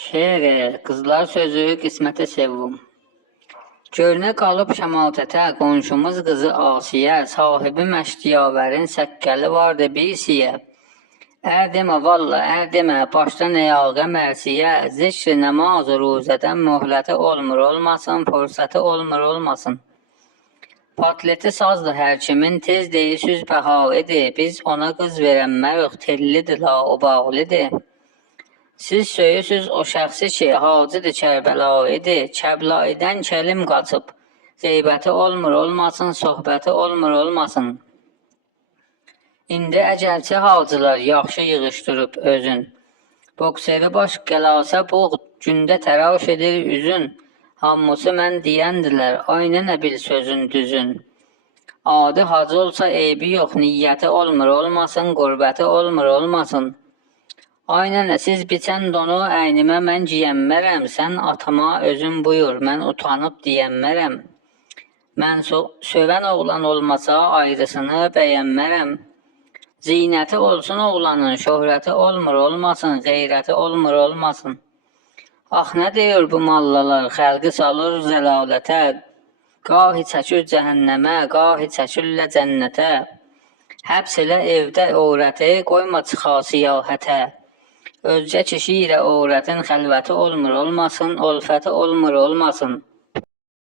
Şeir, qızlar sözü qismətə sevum. Görünə qalıb şəmatətə, qonşumuz qızı Asiyə, sahibi məşdiyavərin səkkəli vardı birsiyə. Ər demə valla, ər demə, başdan əyağa mərsiyə, zikr namaz ruzədən möhləti olmur olmasın, fürsəti olmur olmasın. Patleti sazdı hər kimin, tez deyi süz bəha idi, biz ona qız verənmərıq, tellidir la o bağlıdır. Siz söyüsüz o şəxsi ki, hacıdır Kərbəla idi, Kəblayidən kəlim qaçıb, qeybəti olmur olmasın, söhbəti olmur olmasın. İndi əgərçi hacılar yaxşı yığışdırıb özün, bokseri baş qəlasa buğd, gündə təraş edir üzün, hamısı mən deyəndilər, aynə nə bil sözün düzün. Adı hacı olsa eybi yox, niyyəti olmur olmasın, qurbəti olmur olmasın. Aynən siz biçən donu əynimə mən giyənmərəm, sən atama özün buyur, mən utanıb deyənmərəm. Mən sövən oğlan olmasa ayrısını bəyənmərəm. Zinəti olsun oğlanın, şöhrəti olmur olmasın, qeyrəti olmur olmasın. Ax nə deyir bu mallalar, xəlqi salır zəlalətə, qahi çəkir cəhənnəmə, qahi çəkirlə cənnətə. Həbs elə evdə övrəti, qoyma çıxa siyahətə. Özcə kişi ilə övrətin xəlvəti olmur olmasın, ulfəti olmur olmasın.